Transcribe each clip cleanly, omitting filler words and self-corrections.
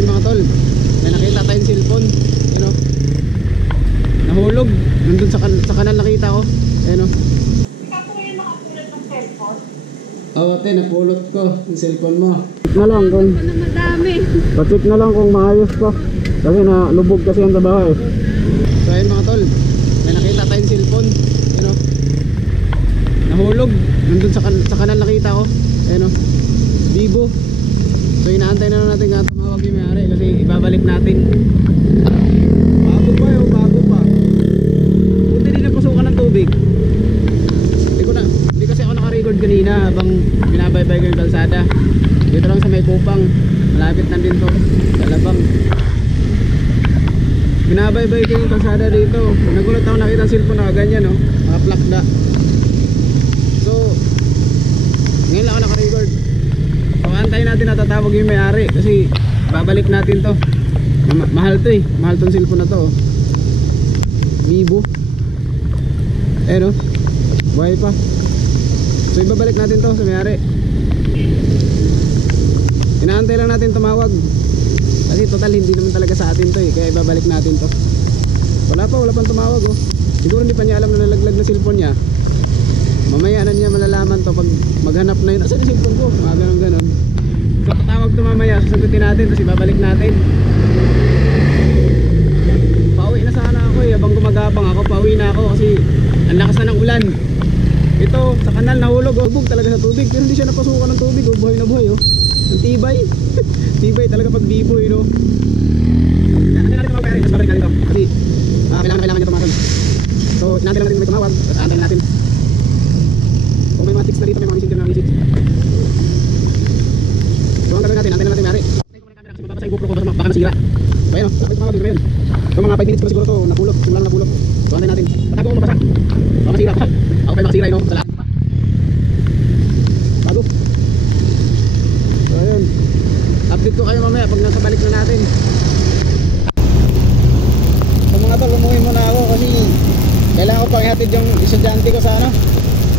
ayun mga tol, may nakita tayong cellphone, you know, nahulog nandun sa kanal, nakita ko, ayun o. Ikaw yung nakapulot ng cellphone? Oo te, napulot ko yung cellphone mo. Check na lang kung Madami. pa-check na lang kung maayos pa, kasi nalubog kasi yung trabaho eh. So ayun mga tol, may nakita tayong cellphone, you know, nahulog nandun sa kanal, nakita ko, ayun o, Vivo. So inaantay na lang natin nga tumawag yung may-ari kasi ibabalik natin. Bago pa yun, bago pa. Buti din napasukan ng tubig. Hindi kasi ako naka-record kanina habang binabaybay ko yung kalsada. Dito lang sa may Kupang, malapit na din to sa Labang. Binabaybay ko yung kalsada dito. Nagulat ako, nakita ang cellphone na ganyan, no? Naka-plakda. So ngayon lang ako naka-record. Antayin natin na tatawag yung may-ari kasi babalik natin to. Mahal to eh, mahal tong cellphone na to oh. Vivo. Eh no, buhay pa. So ibabalik natin to sa may-ari. Inaantay lang natin tumawag kasi total hindi naman talaga sa atin to eh, kaya ibabalik natin to. Wala pang tumawag oh. Siguro hindi pa niya alam na nalaglag na cellphone niya. Mamaya na niya malalaman to pag maghanap na yun. Asan yung cellphone ko? Mga ganon. So tatawag to mamaya, sasagutin natin, tapos ibabalik natin. Pauwi na sana ako eh, habang gumagapang ako, pauwi na ako kasi ang lakas na ng ulan. Ito, sa kanal nahulog, bug talaga sa tubig, pero hindi siya napasukan ng tubig, oh, buhay na buhay oh. Ang tibay. Tibay talaga pag Vivo eh no. Ano natin tumawag tapos babalik natin to kasi kailangan niya tumasan. So inaantay lang natin may tumawag, tapos aantayin natin. Kung may mga chicks na dito, may mga messenger na message. So ang gagawin natin, antayin na natin may-ari. Kasi mababasa yung GoPro ko, baka masira. So ayun o, tapos tumawag din ngayon. So mga 5 minutes ko siguro to napulot, simulan na napulot. So antayin natin, patago ko mabasa. Baka masira pa. Ako pa yung makasira yun o, sa lahat pa. Bago. So ayun, update ko kayo mamaya pag nasa balik na natin. So mga tol, umuwi muna ako kasi kailangan ko pang ihatid yung estudyante ko sa ano,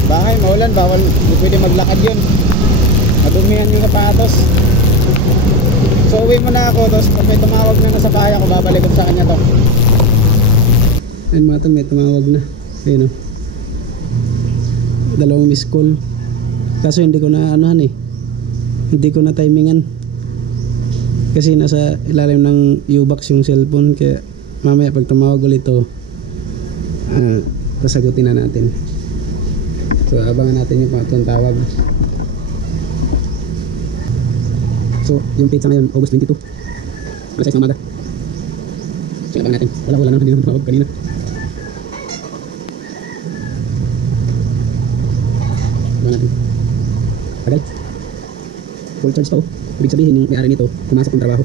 bahay, maulan, bawal, hindi pwede maglakad yun, madumihan yung sapatos. So uwi muna ako, tapos pag may tumawag na nasa bahay ako, babalik ko sa kanya to. Ayun mga tol, may tumawag na. Ayun o, dalawang miss call. Kaso hindi ko na anuhan eh, hindi ko na timingan kasi nasa ilalim ng U-box yung cellphone, kaya mamaya pag tumawag ulit to sasagutin na natin. So abangan natin yung pangatlong tawag. So yung pizza ngayon August 22, alas 6 ng umaga. So abangan natin. Wala na, hindi naman tumawag kanina. Abangan natin. Tagal. Full charge pa oh. Ibig sabihin yung may-ari nito pumasok ng trabaho,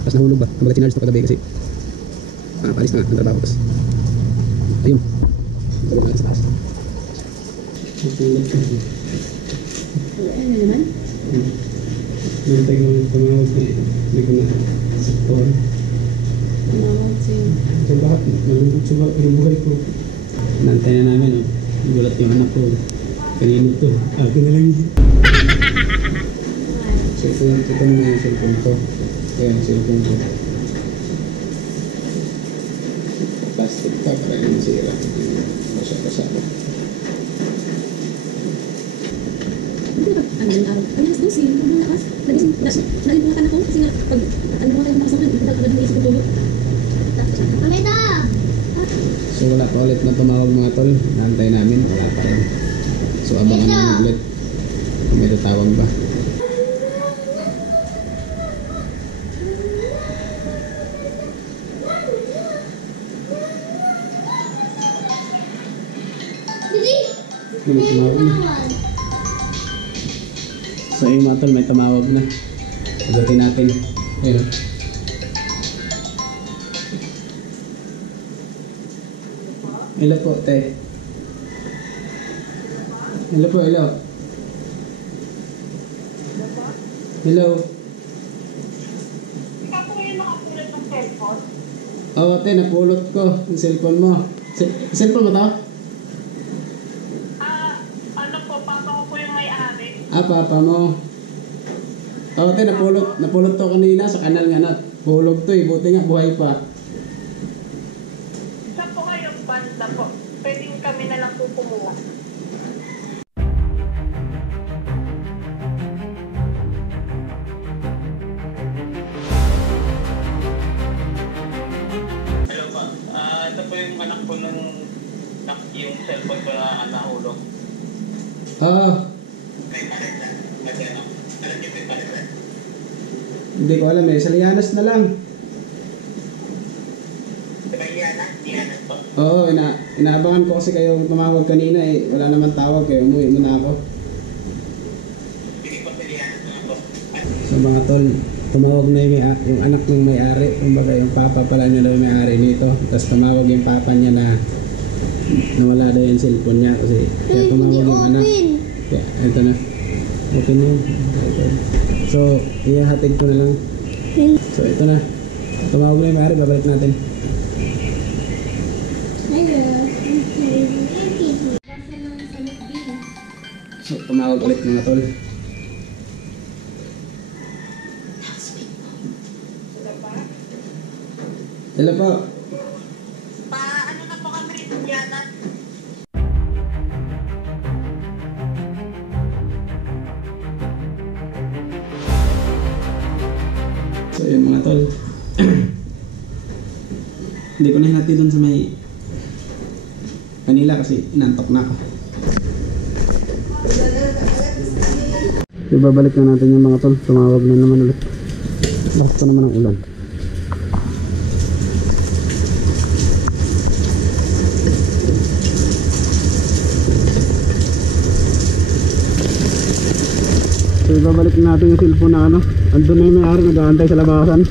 tapos nahulog ba? Kumbaga chinarge to kagabi kasi paalis na ng trabaho. Tapos ayun, tulog natin sa taas. Ano naman? Nantay ko ng tumawag ko. Hindi ko na saktuhan. Tumawag sa'yo. Sa lahat, nalubog sa buhay ko. Nantay na namin, oh. Gulat yung anak ko. Kanino to? Akin na lang yun. So ito naman yung cellphone ko. Ayan, cellphone ko. Plastic pa para yung sira. Basa-basa ko. Ano yung araw? Ay, alas 12, yung bukas. Nalibutan ako kasi nga, pag nalibutan tayo makasama, ipitag agad ng isip ko tulog. Ameda! So wala pa ulit na tumawag mga tol. Naantay namin, wala pa rin. So abangan namin ulit kung may tatawag ba. May tumawag na. So yung mga tol, may tumawag na. Sagutin natin. Ayun. Hello po, te. Hello po, hello. Hello. Ikaw yung nakapulot ng cellphone? Oo, te, napulot ko yung cellphone mo. Cellphone mo to? Ano po, papa ko po yung may-ari. Ah, papa mo. Oo, te, napulot to kanina sa kanal nga na. Pulog to eh, buti nga buhay pa. Saan po kayong banda po? Pwedeng kami na lang po kumuha. Hello po. Ito po yung anak ko nung yung cellphone ko na nahulog. Oo, May palit na. Kasi ano? Alam niyo may palit na. hindi ko alam eh. Sa Lianas na lang. Diba Liana? Liana po. Oo, inaabangan ko kasi kayo tumawag kanina eh. Wala naman tawag eh. Umuwi muna ako. Hindi po si Liana na po. So mga tol, tumawag na yung anak ng may-ari. Kumbaga yung papa pala niya daw yung may-ari nito. Tapos tumawag yung papa niya na nawala daw yung cellphone niya kasi kaya tumawag yung anak. Kaya ito na. Open yun. So, ihahatid ko na lang. So ito na. Tumawag na yung may-ari, babalik natin. So tumawag ulit mga tol. Hello po. Ano na po kami rin, Liana? So yun mga tol. Hindi ko na hinati dun sa may kanila kasi inantok na ako. Ibabalik na natin yung mga tol. Tumawag na naman ulit. Lakas pa naman ang ulan. So ibabalik natin yung cellphone na ano. Andun na yung may-ari nag-aantay sa labasan.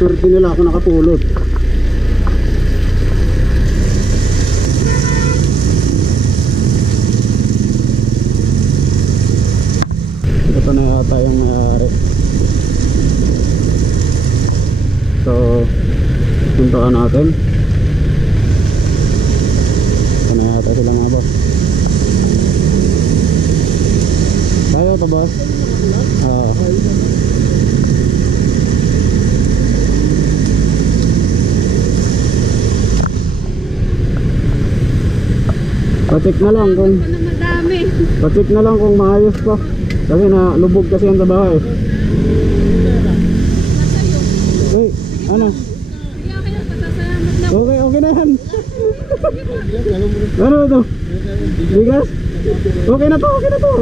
Surti nila ako nakapulot. Ito na yata yung may-ari. So puntaan natin. Ito na yata sila nga boss. Kaya ito boss? Oo. Pacheck na lang kung pacheck na lang kung maayos pa. Kasi na lubog kasi yan sa bahay. Uy, ano? Okay na yan. Ano ito? Bigas? Okay na to.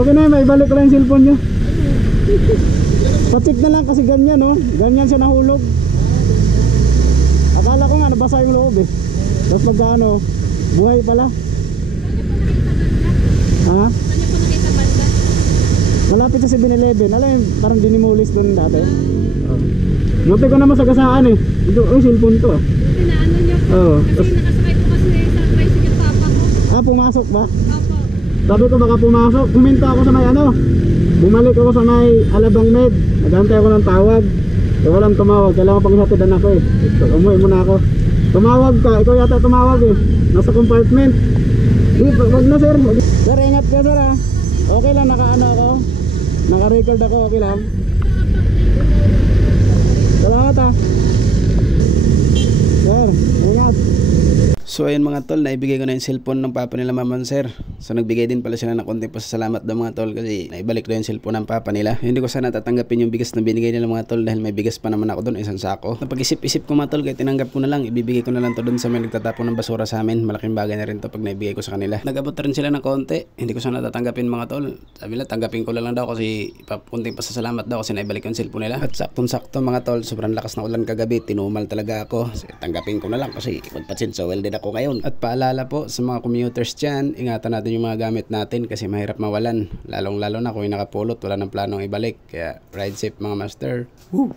Okay na yan, may balik ko lang yung cellphone nyo. Pacheck na lang kasi ganyan no. Ganyan siya nahulog. Akala ko nga nabasa yung loob eh. Tapos pagka ano, buhay pala. Ha? Malapit sa 7-Eleven. Alam yung parang dinimulis doon dati. Buti ko naman sagasaan eh. Ito, cellphone to. Pinaano niyo po? Oo. Kasi nakasakay po kasi sa tricycle papa ko. Ah, pumasok ba? Opo. Sabi ko baka pumasok. Puminta ako sa may ano. Bumalik ako sa may Alabang Med. Nagantay ako ng tawag. So walang tumawag. Kailangan pang ihatidan ako eh. So, umuwi muna ako. Tumawag ka. Ikaw yata tumawag eh. Nasa compartment. Wag na sir. Sir, ingat ka sir ha. Okay lang, naka-ano ako. Naka-record ako. Okay lang. Salamat ha. Sir, ingat. So ayun mga tol, naibigay ko na yung cellphone ng papa nila Maman Sir. So nagbigay din pala sila ng konting pasasalamat daw mga tol kasi naibalik daw yung cellphone ng papa nila. Hindi ko sana tatanggapin yung bigas na binigay nila mga tol dahil may bigas pa naman ako doon, isang sako. Napag-isip-isip ko mga tol, kaya tinanggap ko na lang, ibibigay ko na lang to doon sa may nagtatapon ng basura sa amin. Malaking bagay na rin to pag naibigay ko sa kanila. Nag-abot rin sila ng konti, hindi ko sana tatanggapin mga tol. Sabi nila tanggapin ko lang daw kasi konting pasasalamat daw kasi naibalik yung cellphone nila. At saktong-sakto mga tol, sobrang lakas na ulan kagabi, tinumal talaga ako. So, tanggapin ko na lang kasi pagpatsin so well din ako ngayon. At paalala po sa mga commuters dyan, ingatan natin yung mga gamit natin kasi mahirap mawalan. Lalong lalo na kung yung nakapulot, wala ng planong ibalik. Kaya ride safe mga master. Woo!